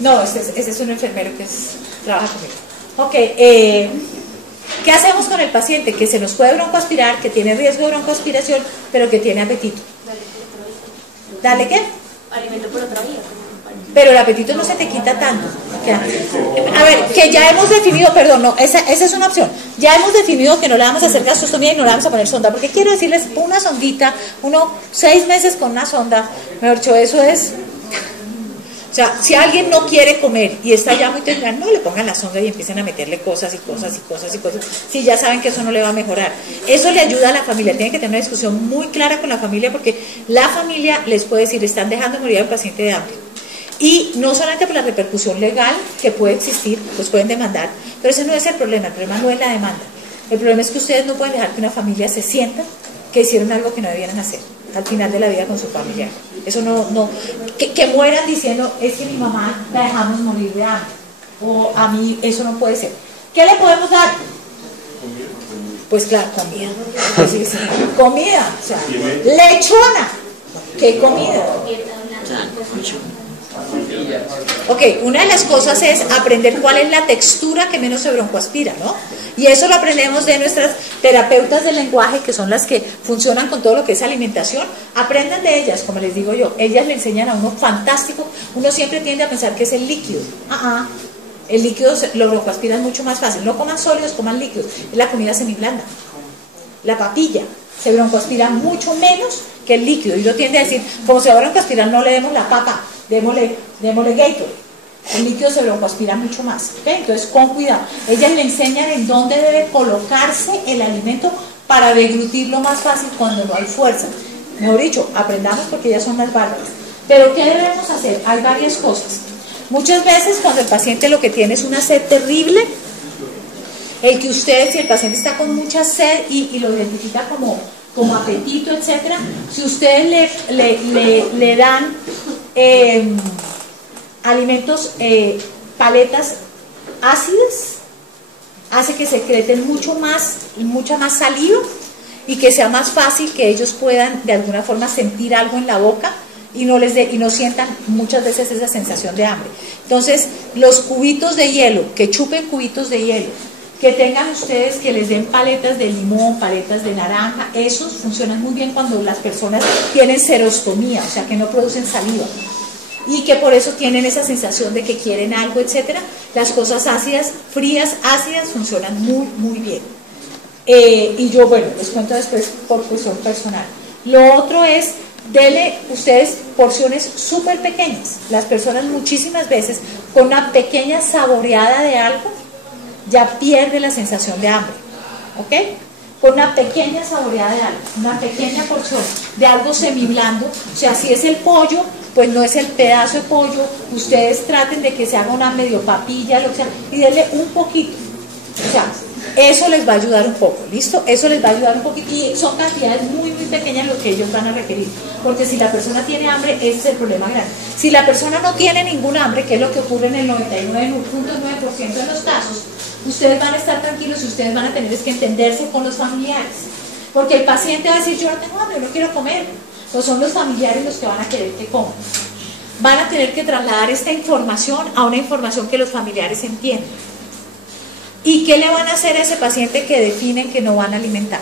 No, ese es un enfermero que trabaja conmigo. Ok, ¿qué hacemos con el paciente que se nos puede broncoaspirar, que tiene riesgo de broncoaspiración, pero que tiene apetito? ¿Dale qué? Alimento por otra vía. Pero el apetito no se te quita tanto. A ver, que ya hemos definido, perdón, no, esa es una opción. Ya hemos definido que no le vamos a hacer gastrostomía y no le vamos a poner sonda, porque quiero decirles, una sondita, 6 meses con una sonda, mejor dicho, eso es... O sea, si alguien no quiere comer y está ya muy temprano, no le pongan la sonda y empiecen a meterle cosas y cosas y cosas y cosas, si ya saben que eso no le va a mejorar. Eso le ayuda a la familia, tienen que tener una discusión muy clara con la familia, porque la familia les puede decir, están dejando morir al paciente de hambre. Y no solamente por la repercusión legal que puede existir, pues pueden demandar, pero ese no es el problema no es la demanda. El problema es que ustedes no pueden dejar que una familia se sienta que hicieron algo que no debieran hacer al final de la vida con su familiar. Eso no que mueran diciendo, es que mi mamá la dejamos morir de hambre, o a mí eso no puede ser. ¿Qué le podemos dar? Pues claro, comida. Sí, comida, o sea, lechona. ¿Qué comida? Ok, una de las cosas es aprender cuál es la textura que menos se broncoaspira, ¿no? Y eso lo aprendemos de nuestras terapeutas del lenguaje, que son las que funcionan con todo lo que es alimentación. Aprendan de ellas, como les digo yo. Ellas le enseñan a uno fantástico. Uno siempre tiende a pensar que es el líquido. El líquido lo broncoaspiran mucho más fácil. No coman sólidos, coman líquidos. Es la comida semiblanda. La papilla se broncoaspira mucho menos que el líquido. Y uno tiende a decir, como se va a broncoaspirar, no le demos la papa, démosle Gatorade. El líquido se broncoaspira mucho más, ¿okay? Entonces con cuidado. Ellas le enseñan en dónde debe colocarse el alimento para deglutirlo más fácil cuando no hay fuerza. Mejor dicho, aprendamos porque ellas son más bárbaras. Pero ¿qué debemos hacer? Hay varias cosas. Muchas veces cuando el paciente lo que tiene es una sed terrible, el que ustedes, si el paciente está con mucha sed y lo identifica como apetito, etcétera, si ustedes le dan alimentos, paletas ácidas, hace que secreten mucha más saliva y que sea más fácil que ellos puedan de alguna forma sentir algo en la boca y no sientan muchas veces esa sensación de hambre. Entonces, los cubitos de hielo, que chupen cubitos de hielo, que tengan ustedes, que les den paletas de limón, paletas de naranja, esos funcionan muy bien cuando las personas tienen serostomía, o sea que no producen saliva y que por eso tienen esa sensación de que quieren algo, etcétera. Las cosas ácidas, frías, ácidas, funcionan muy, muy bien. Y yo, bueno, les cuento después por cuestión personal. Lo otro es, denle ustedes porciones súper pequeñas. Las personas muchísimas veces, con una pequeña saboreada de algo, ya pierde la sensación de hambre, ¿ok? Con una pequeña saboreada de algo, una pequeña porción de algo semiblando, o sea, si es el pollo, pues no es el pedazo de pollo, ustedes traten de que se haga una medio papilla, lo que sea, y denle un poquito, o sea, eso les va a ayudar un poco, ¿listo? Eso les va a ayudar un poquito, y son cantidades muy, muy pequeñas lo que ellos van a requerir, porque si la persona tiene hambre, ese es el problema grande. Si la persona no tiene ningún hambre, que es lo que ocurre en el 99.9% de los casos, ustedes van a estar tranquilos y ustedes van a tener que entenderse con los familiares, porque el paciente va a decir, yo no tengo hambre, yo no quiero comer, o son los familiares los que van a querer que coman. Van a tener que trasladar esta información a una información que los familiares entiendan. ¿Y qué le van a hacer a ese paciente que definen que no van a alimentar?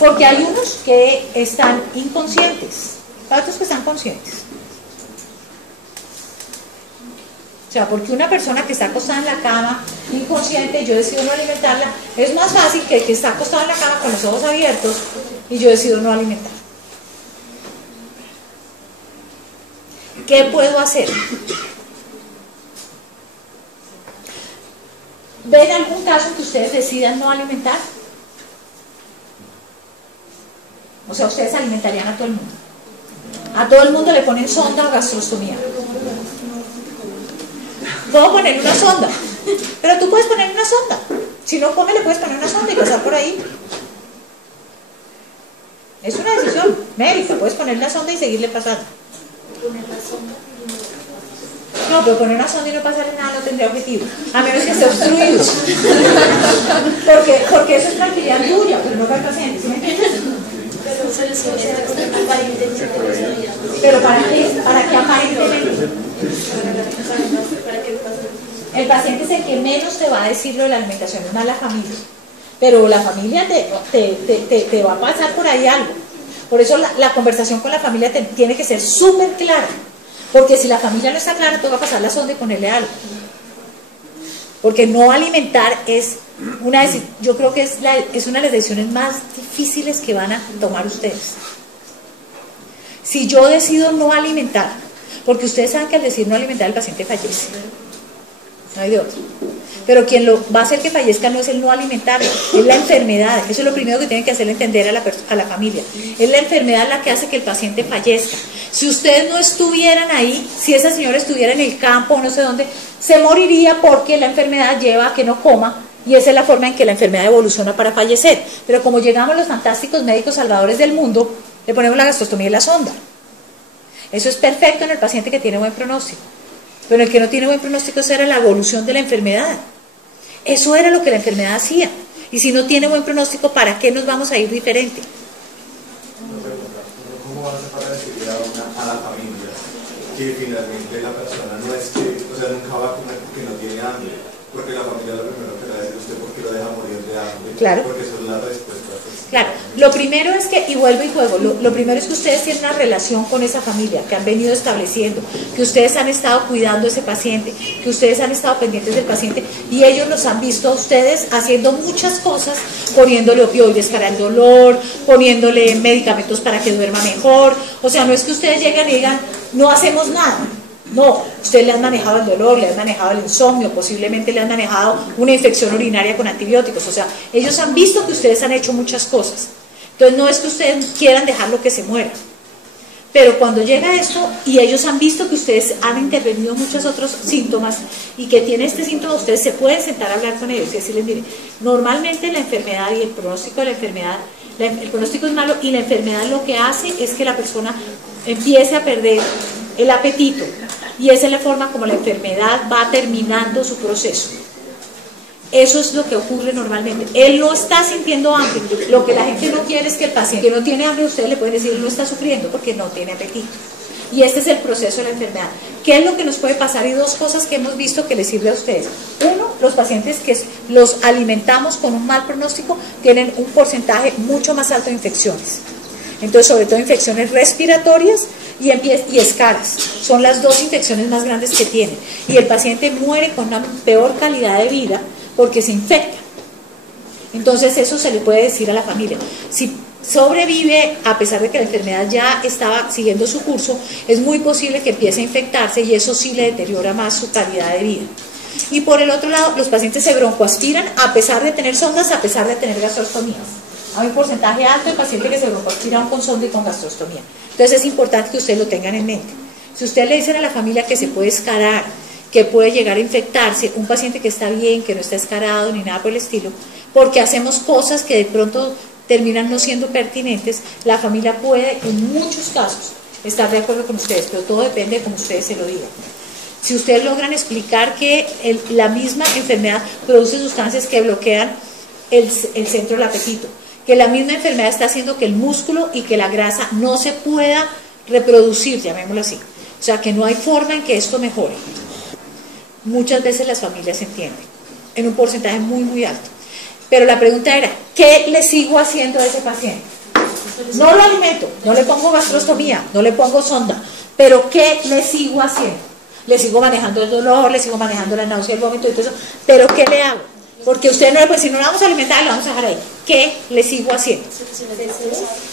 Porque hay unos que están inconscientes, hay otros que están conscientes. O sea, porque una persona que está acostada en la cama, inconsciente, y yo decido no alimentarla, es más fácil que el que está acostado en la cama con los ojos abiertos y yo decido no alimentar. ¿Qué puedo hacer? ¿Ven algún caso que ustedes decidan no alimentar? O sea, ustedes alimentarían a todo el mundo. A todo el mundo le ponen sonda o gastrostomía. Puedo ponerle una sonda, pero tú puedes poner una sonda. Si no come, le puedes poner una sonda y pasar por ahí. Es una decisión médica, puedes poner la sonda y seguirle pasando. No, pero poner una sonda y no pasarle nada no tendría objetivo, a menos que esté obstruido. Porque eso es tranquilidad tuya, pero no para el paciente, ¿sí me entiendes? Pero ¿para qué? ¿Para qué aparentemente? menos te va a decir lo de la alimentación, es más la familia. Pero la familia te va a pasar por ahí algo. Por eso la conversación con la familia tiene que ser súper clara. Porque si la familia no está clara, te va a pasar la sonda y ponerle algo. Porque no alimentar es yo creo que es una de las decisiones más difíciles que van a tomar ustedes. Si yo decido no alimentar, porque ustedes saben que al decir no alimentar el paciente fallece, no hay de otro. Pero quien lo va a hacer que fallezca no es el no alimentar, es la enfermedad. Eso es lo primero que tienen que hacer entender a la familia. Es la enfermedad la que hace que el paciente fallezca. Si ustedes no estuvieran ahí, si esa señora estuviera en el campo o no sé dónde, se moriría porque la enfermedad lleva a que no coma, y esa es la forma en que la enfermedad evoluciona para fallecer. Pero como llegamos los fantásticos médicos salvadores del mundo, le ponemos la gastrostomía y la sonda. Eso es perfecto en el paciente que tiene buen pronóstico. Pero el que no tiene buen pronóstico, esa era la evolución de la enfermedad. Eso era lo que la enfermedad hacía. Y si no tiene buen pronóstico, ¿para qué nos vamos a ir diferente? ¿Cómo vas a para decirle a la familia que finalmente la persona no es que, o sea, nunca va a comer porque no tiene hambre? Porque la familia lo primero que le va a decir usted porque lo deja morir de hambre. Claro. Porque eso es la respuesta. Claro, lo primero es que, y vuelvo y juego, lo primero es que ustedes tienen una relación con esa familia, que han venido estableciendo, que ustedes han estado cuidando a ese paciente, que ustedes han estado pendientes del paciente, y ellos los han visto a ustedes haciendo muchas cosas, poniéndole opioides para el dolor, poniéndole medicamentos para que duerma mejor. O sea, no es que ustedes llegan y digan, no hacemos nada. No, ustedes le han manejado el dolor, le han manejado el insomnio, posiblemente le han manejado una infección urinaria con antibióticos. O sea, ellos han visto que ustedes han hecho muchas cosas. Entonces no es que ustedes quieran dejarlo que se muera. Pero cuando llega esto, y ellos han visto que ustedes han intervenido muchos otros síntomas, y que tiene este síntoma, ustedes se pueden sentar a hablar con ellos y decirles, miren, normalmente la enfermedad y el pronóstico de la enfermedad, el pronóstico es malo, y la enfermedad lo que hace es que la persona empiece a perder el apetito, y esa es la forma como la enfermedad va terminando su proceso. Eso es lo que ocurre normalmente. Él no está sintiendo hambre. Lo que la gente no quiere es que el paciente que no tiene hambre, ustedes le pueden decir, él no está sufriendo porque no tiene apetito. Y este es el proceso de la enfermedad. ¿Qué es lo que nos puede pasar? Y dos cosas que hemos visto que les sirve a ustedes. Uno, los pacientes que los alimentamos con un mal pronóstico tienen un porcentaje mucho más alto de infecciones. Entonces, sobre todo infecciones respiratorias y escaras. Son las dos infecciones más grandes que tienen. Y el paciente muere con una peor calidad de vida porque se infecta. Entonces, eso se le puede decir a la familia. Si sobrevive, a pesar de que la enfermedad ya estaba siguiendo su curso, es muy posible que empiece a infectarse, y eso sí le deteriora más su calidad de vida. Y por el otro lado, los pacientes se broncoaspiran a pesar de tener sondas, a pesar de tener gastrostomías. Hay un porcentaje alto de pacientes que se broncoaspiran con sonda y con gastrostomía. Entonces es importante que ustedes lo tengan en mente. Si ustedes le dicen a la familia que se puede escarar, que puede llegar a infectarse, un paciente que está bien, que no está escarado ni nada por el estilo, porque hacemos cosas que de pronto terminan no siendo pertinentes, la familia puede en muchos casos estar de acuerdo con ustedes, pero todo depende de cómo ustedes se lo digan. Si ustedes logran explicar que la misma enfermedad produce sustancias que bloquean el centro del apetito, que la misma enfermedad está haciendo que el músculo y que la grasa no se pueda reproducir, llamémoslo así, o sea que no hay forma en que esto mejore, muchas veces las familias entienden, en un porcentaje muy muy alto. Pero la pregunta era, ¿qué le sigo haciendo a ese paciente? No lo alimento, no le pongo gastrostomía, no le pongo sonda, pero ¿qué le sigo haciendo? Le sigo manejando el dolor, le sigo manejando la náusea, el vómito y todo eso, pero ¿qué le hago? Porque usted no le puede decir, no la vamos a alimentar, la vamos a dejar ahí. ¿Qué le sigo haciendo?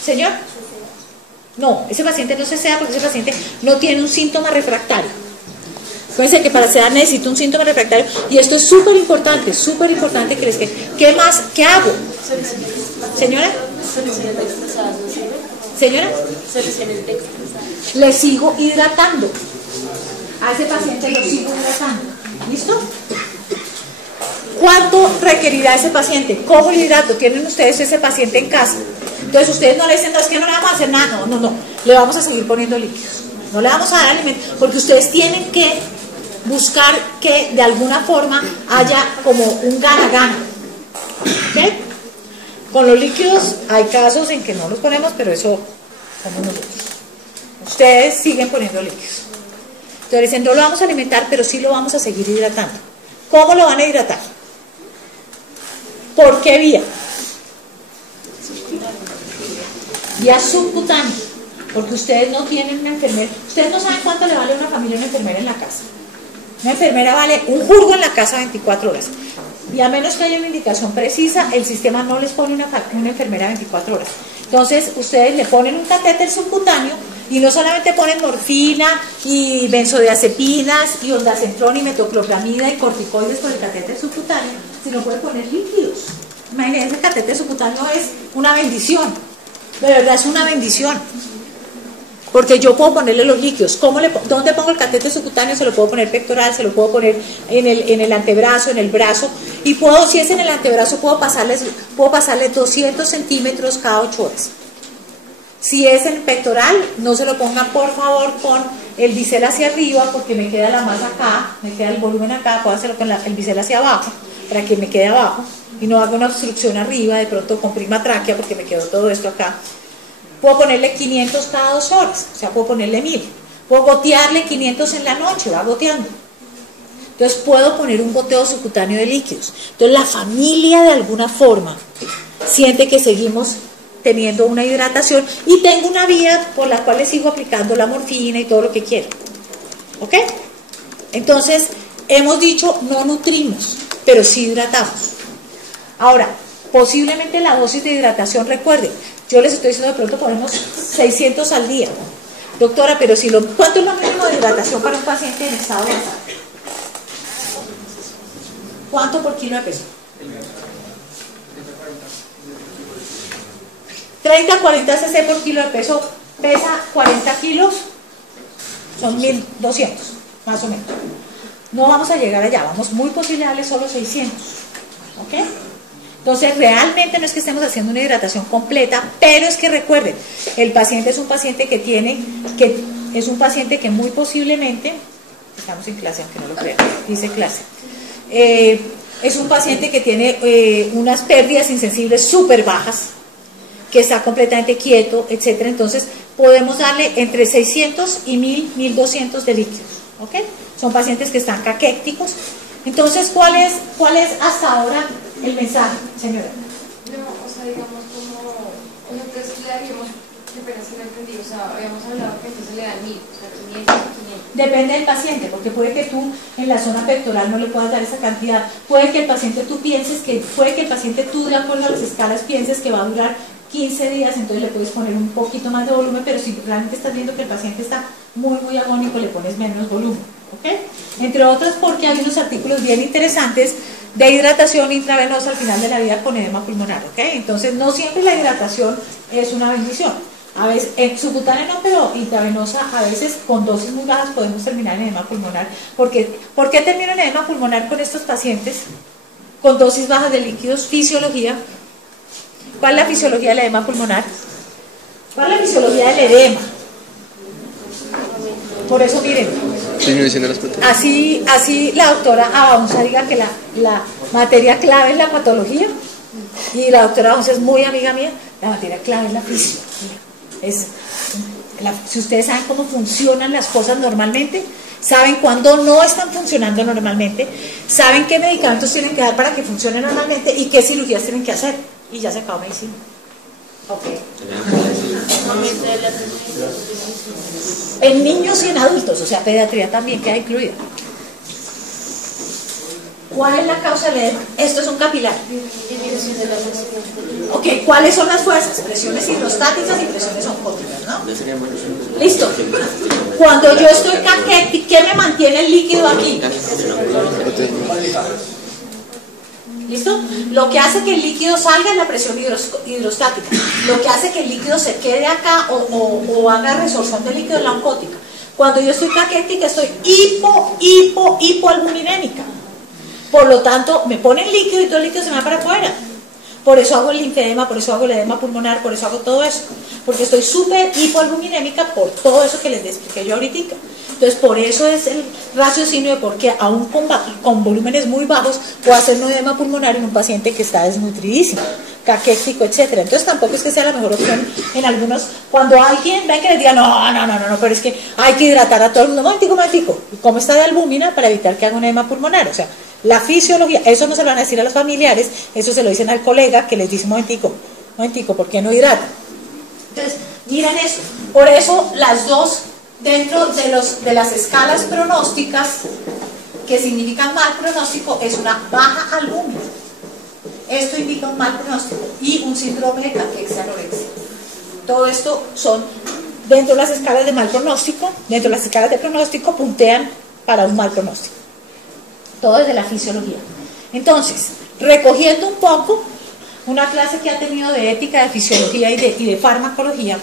¿Señor? No, ese paciente no se seda porque ese paciente no tiene un síntoma refractario. Fíjense que para sedar necesito un síntoma refractario, y esto es súper importante que les quede. ¿Qué más? ¿Qué hago? ¿Señora? ¿Señora? Le sigo hidratando. A ese paciente lo sigo hidratando. ¿Listo? ¿Cuánto requerirá ese paciente? Cojo el hidrato. ¿Tienen ustedes ese paciente en casa? Entonces ustedes no le dicen, no, es que no le vamos a hacer nada. No. Le vamos a seguir poniendo líquidos. No le vamos a dar alimento, porque ustedes tienen que buscar que de alguna forma haya como un gana-gana. ¿Ok? Con los líquidos hay casos en que no los ponemos, pero eso como nosotros. Ustedes siguen poniendo líquidos. Entonces dicen, no lo vamos a alimentar, pero sí lo vamos a seguir hidratando. ¿Cómo lo van a hidratar? ¿Por qué vía? Vía subcutánea, porque ustedes no tienen una enfermera. Ustedes no saben cuánto le vale a una familia una enfermera en la casa. Una enfermera vale un jurgo en la casa 24 horas. Y a menos que haya una indicación precisa, el sistema no les pone una enfermera 24 horas. Entonces, ustedes le ponen un catéter subcutáneo y no solamente ponen morfina y benzodiazepinas y ondansetron y metoclopramida y corticoides por el catéter subcutáneo, sino pueden poner líquidos. Imagínense, el catéter subcutáneo es una bendición. De verdad es una bendición. Porque yo puedo ponerle los líquidos. ¿Dónde pongo el catéter subcutáneo? Se lo puedo poner pectoral, se lo puedo poner en el antebrazo, en el brazo. Y puedo, si es en el antebrazo, puedo pasarle 200 centímetros cada 8 horas. Si es en el pectoral, no se lo pongan por favor con el bisel hacia arriba, porque me queda la masa acá, me queda el volumen acá. Puedo hacerlo con el bisel hacia abajo, para que me quede abajo y no haga una obstrucción arriba, de pronto comprima tráquea, porque me quedó todo esto acá. Puedo ponerle 500 cada 2 horas, o sea, puedo ponerle 1000. Puedo gotearle 500 en la noche, va goteando. Entonces puedo poner un goteo subcutáneo de líquidos. Entonces la familia de alguna forma siente que seguimos teniendo una hidratación y tengo una vía por la cual le sigo aplicando la morfina y todo lo que quiero. ¿Ok? Entonces, hemos dicho no nutrimos, pero sí hidratamos. Ahora, posiblemente la dosis de hidratación, recuerden, yo les estoy diciendo de pronto ponemos 600 al día. Doctora, pero si ¿cuánto es lo mínimo de hidratación para un paciente en estado de azar? ¿Cuánto por kilo de peso? 30 a 40 cc por kilo de peso, pesa 40 kilos, son 1200, más o menos. No vamos a llegar allá, vamos muy posible a darle solo 600. ¿Ok? Entonces, realmente no es que estemos haciendo una hidratación completa, pero es que recuerden, el paciente es un paciente es un paciente que muy posiblemente, estamos en clase, aunque no lo crean, dice clase, es un paciente que tiene unas pérdidas insensibles súper bajas, que está completamente quieto, etcétera. Entonces, podemos darle entre 600 y 1000, 1200 de líquidos, ¿ok? Son pacientes que están caquécticos. Entonces, ¿cuál es hasta ahora el mensaje, señora? No, o sea, digamos como, entonces le daríamos, apenas que no entendí, o sea, habíamos hablado que entonces le dan 1000, o sea, 500 y 500. Depende del paciente, porque puede que tú en la zona pectoral no le puedas dar esa cantidad, puede que el paciente tú de acuerdo a las escalas pienses que va a durar 15 días, entonces le puedes poner un poquito más de volumen, pero si realmente estás viendo que el paciente está muy agónico, le pones menos volumen, ¿ok? Entre otras porque hay unos artículos bien interesantes de hidratación intravenosa al final de la vida con edema pulmonar, ¿ok? Entonces no siempre la hidratación es una bendición. A veces, en subcutánea no, pero intravenosa, a veces con dosis muy bajas podemos terminar en edema pulmonar. ¿Por qué termino en edema pulmonar con estos pacientes? Con dosis bajas de líquidos, fisiología. ¿Cuál es la fisiología del edema pulmonar? ¿Cuál es la fisiología del edema? Por eso miren, así la doctora Abaunza diga que la materia clave es la patología, y la doctora Abaunza es muy amiga mía, la materia clave es la fisiología. Si ustedes saben cómo funcionan las cosas normalmente, saben cuándo no están funcionando normalmente, saben qué medicamentos tienen que dar para que funcionen normalmente y qué cirugías tienen que hacer, y ya se acabó medicina. Ok. En niños y en adultos, o sea, pediatría también queda incluida. ¿Cuál es la causa del edema? Esto es un capilar. Ok, ¿cuáles son las fuerzas? Presiones hidrostáticas y presiones oncóticas, ¿no? Listo. Cuando yo estoy caquética, ¿qué me mantiene el líquido aquí? ¿Listo? Lo que hace que el líquido salga es la presión hidrostática. Lo que hace que el líquido se quede acá o haga resorción del líquido es la oncótica. Cuando yo estoy caquética, estoy hipoalbuminémica. Por lo tanto, me ponen líquido y todo el líquido se me va para afuera. Por eso hago el linfedema, por eso hago el edema pulmonar, por eso hago todo eso. Porque estoy súper hipoalbuminémica por todo eso que les expliqué yo ahorita. Entonces, por eso es el raciocinio de por qué aún con volúmenes muy bajos puedo hacer un edema pulmonar en un paciente que está desnutridísimo, caquético, etcétera. Entonces, tampoco es que sea la mejor opción en algunos. Cuando alguien ven que les diga, no, pero es que hay que hidratar a todo el mundo, momentico, ¿cómo está de albúmina para evitar que haga un edema pulmonar? O sea, La fisiología, eso no se lo van a decir a los familiares, eso se lo dicen al colega que les dice, momentico, ¿por qué no hidrata? Entonces, miren eso. Por eso las dos, dentro de las escalas pronósticas, que significan mal pronóstico, es una baja albúmina. Esto indica un mal pronóstico y un síndrome de caquexia anorexia. Todo esto son dentro de las escalas de mal pronóstico, dentro de las escalas de pronóstico puntean para un mal pronóstico. Todo desde la fisiología. Entonces, recogiendo un poco, una clase que ha tenido de ética, de fisiología y de farmacología,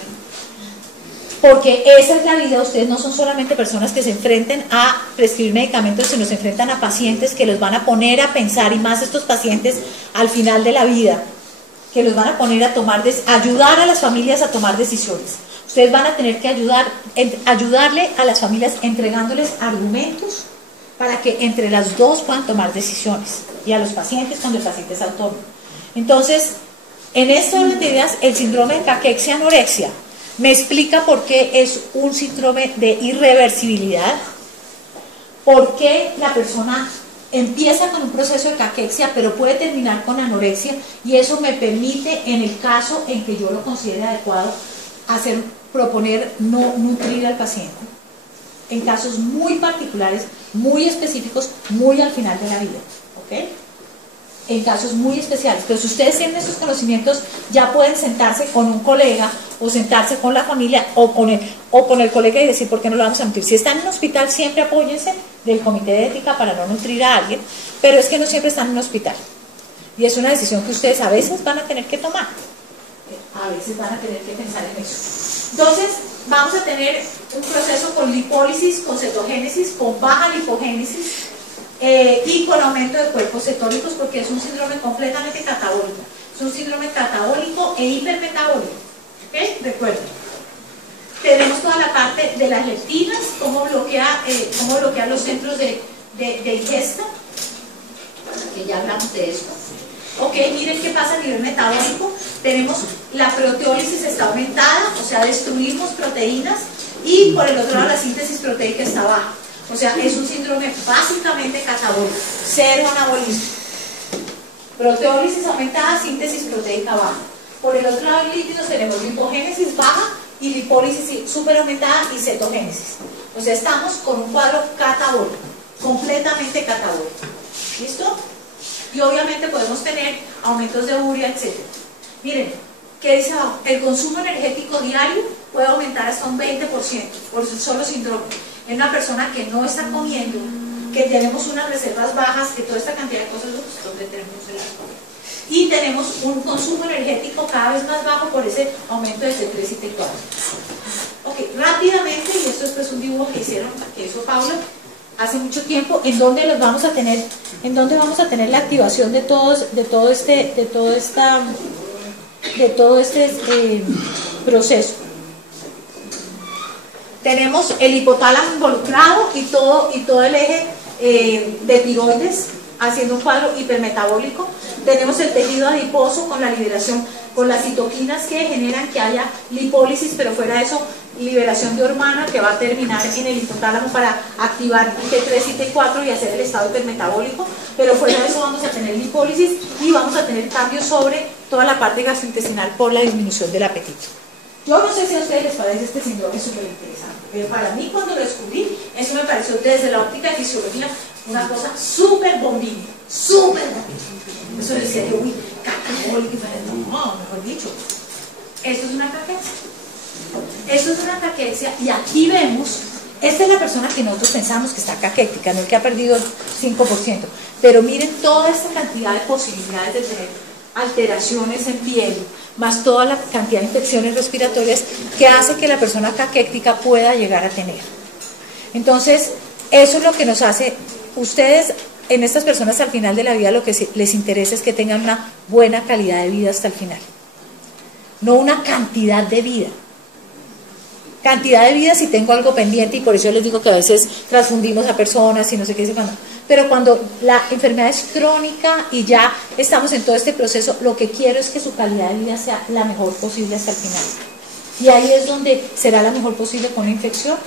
porque esa es la vida. Ustedes no son solamente personas que se enfrenten a prescribir medicamentos, sino se enfrentan a pacientes que los van a poner a pensar, y más estos pacientes al final de la vida, que los van a poner a ayudar a las familias a tomar decisiones. Ustedes van a tener que ayudarle a las familias entregándoles argumentos para que entre las dos puedan tomar decisiones, y a los pacientes cuando el paciente es autónomo. Entonces, en este orden de ideas, el síndrome de caquexia anorexia me explica por qué es un síndrome de irreversibilidad, por qué la persona empieza con un proceso de caquexia pero puede terminar con anorexia, y eso me permite, en el caso en que yo lo considere adecuado, proponer no nutrir al paciente en casos muy particulares, muy específicos, muy al final de la vida, ¿ok? En casos muy especiales. Pero si ustedes tienen esos conocimientos, ya pueden sentarse con un colega o sentarse con la familia o con el colega y decir, ¿por qué no lo vamos a nutrir? Si están en un hospital, siempre apóyense del comité de ética para no nutrir a alguien, pero es que no siempre están en un hospital, y es una decisión que ustedes a veces van a tener que tomar, a veces van a tener que pensar en eso. Entonces, vamos a tener un proceso con lipólisis, con cetogénesis, con baja lipogénesis, y con aumento de cuerpos cetónicos, porque es un síndrome completamente catabólico. Es un síndrome catabólico e hipermetabólico. ¿Ok? Recuerden. Tenemos toda la parte de las leptinas, cómo bloquea los centros de ingesta, que ya hablamos de esto. Ok, miren qué pasa a nivel metabólico. Tenemos la proteólisis está aumentada, o sea, destruimos proteínas, y por el otro lado la síntesis proteica está baja. O sea, es un síndrome básicamente catabólico, cero anabolismo. Proteólisis aumentada, síntesis proteica baja. Por el otro lado, en lípidos tenemos lipogénesis baja y lipólisis súper aumentada y cetogénesis. O sea, estamos con un cuadro catabólico, completamente catabólico. ¿Listo? Y obviamente podemos tener aumentos de urea, etc. Miren, ¿qué dice abajo? El consumo energético diario puede aumentar hasta un 20% por el solo síndrome. En una persona que no está comiendo, que tenemos unas reservas bajas, que toda esta cantidad de cosas donde tenemos el alcohol. Y tenemos un consumo energético cada vez más bajo por ese aumento de T3 y T4. Ok, rápidamente, y esto es pues un dibujo que hizo Paula hace mucho tiempo, en donde los vamos a tener, la activación de todo este proceso. Tenemos el hipotálamo involucrado y todo el eje de tiroides haciendo un cuadro hipermetabólico. Tenemos el tejido adiposo con la liberación, con las citoquinas que generan que haya lipólisis, pero fuera de eso, liberación de hormona que va a terminar en el hipotálamo para activar T3 y T4 y hacer el estado hipermetabólico. Pero fuera de eso vamos a tener lipólisis y vamos a tener cambios sobre toda la parte gastrointestinal por la disminución del apetito. Yo no sé si a ustedes les parece este síndrome súper interesante, pero para mí cuando lo descubrí, eso me pareció desde la óptica de fisiología una cosa súper bombín, súper bombín. Eso decía yo, uy, catabólico, no, mejor dicho, esto es una caquexia. Esto es una caquexia, y aquí vemos, esta es la persona que nosotros pensamos que está caquética, no el que ha perdido el 5%, pero miren toda esta cantidad de posibilidades de tener alteraciones en piel, más toda la cantidad de infecciones respiratorias que hace que la persona caquéctica pueda llegar a tener. Entonces, eso es lo que nos hace, ustedes, en estas personas al final de la vida, lo que les interesa es que tengan una buena calidad de vida hasta el final, no una cantidad de vida. Cantidad de vida si tengo algo pendiente, y por eso yo les digo que a veces transfundimos a personas y no sé qué, pero cuando la enfermedad es crónica y ya estamos en todo este proceso, lo que quiero es que su calidad de vida sea la mejor posible hasta el final. Y ahí es donde será la mejor posible con una infección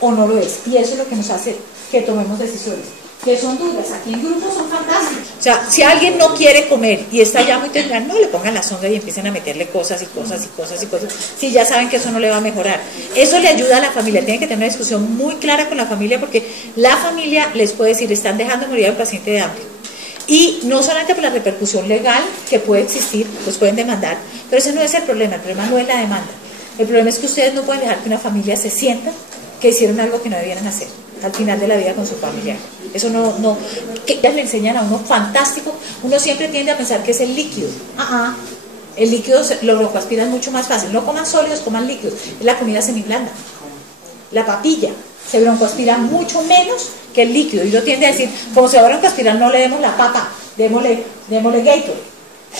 o no lo es. Y eso es lo que nos hace que tomemos decisiones. que son duras. Aquí en grupos son fantásticos. O sea, si alguien no quiere comer y está ya muy temprano, no le pongan la sonda y empiecen a meterle cosas y cosas y cosas y cosas. Si ya saben que eso no le va a mejorar. Eso le ayuda a la familia. Tienen que tener una discusión muy clara con la familia, porque la familia les puede decir, están dejando morir al paciente de hambre. Y no solamente por la repercusión legal que puede existir, pues pueden demandar, pero ese no es el problema no es la demanda. El problema es que ustedes no pueden dejar que una familia se sienta que hicieron algo que no debieran hacer al final de la vida con su familiar. Eso no, que ellas le enseñan a uno fantástico. Uno siempre tiende a pensar que es el líquido. El líquido lo broncoaspiran mucho más fácil. No coman sólidos, coman líquidos. Es la comida semiblanda. La papilla se broncoaspira mucho menos que el líquido. Y uno tiende a decir, como se va a broncoaspirar, no le demos la papa, démosle Gatorade.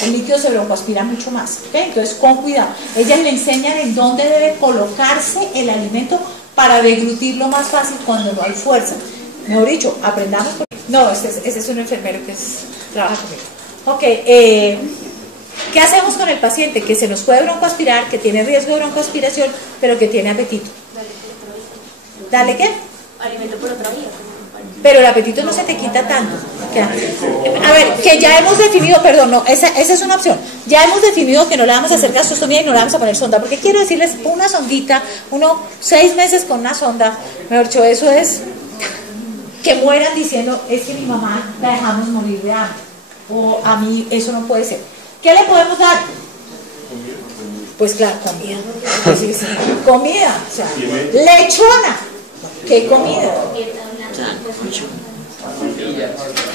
El líquido se broncoaspira mucho más. ¿Okay? Entonces, con cuidado. Ellas le enseñan en dónde debe colocarse el alimento para deglutirlo más fácil cuando no hay fuerza. Mejor dicho, aprendamos. No, ese es un enfermero que trabaja conmigo. Ok, ¿qué hacemos con el paciente que se nos puede broncoaspirar, que tiene riesgo de broncoaspiración, pero que tiene apetito? ¿Dale qué? Alimento por otra vía. Pero el apetito no se te quita tanto. A ver, que ya hemos definido, perdón, no, esa es una opción. Ya hemos definido que no le vamos a hacer gastrostomía y no le vamos a poner sonda, porque quiero decirles, una sondita, 6 meses con una sonda, mejor dicho, eso es que mueran diciendo, es que mi mamá la dejamos morir de hambre, o a mí eso no puede ser. ¿Qué le podemos dar? Pues claro, comida. Sí, sí. Comida, o sea, lechona. ¿Qué comida?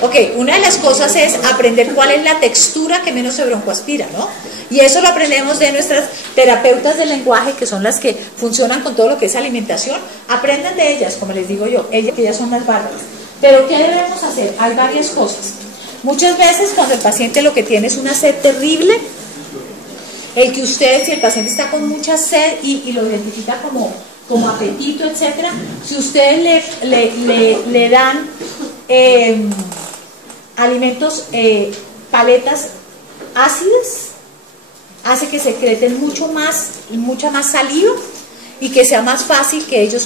Ok, una de las cosas es aprender cuál es la textura que menos se broncoaspira, ¿no? Y eso lo aprendemos de nuestras terapeutas del lenguaje, que son las que funcionan con todo lo que es alimentación. Aprendan de ellas, como les digo yo, ellas son las bárbaras. Pero ¿qué debemos hacer? Hay varias cosas. Muchas veces cuando el paciente lo que tiene es una sed terrible, el que ustedes, si el paciente está con mucha sed y lo identifica como apetito, etcétera, si ustedes le dan alimentos, paletas ácidas, hace que secreten mucha más saliva y que sea más fácil que ellos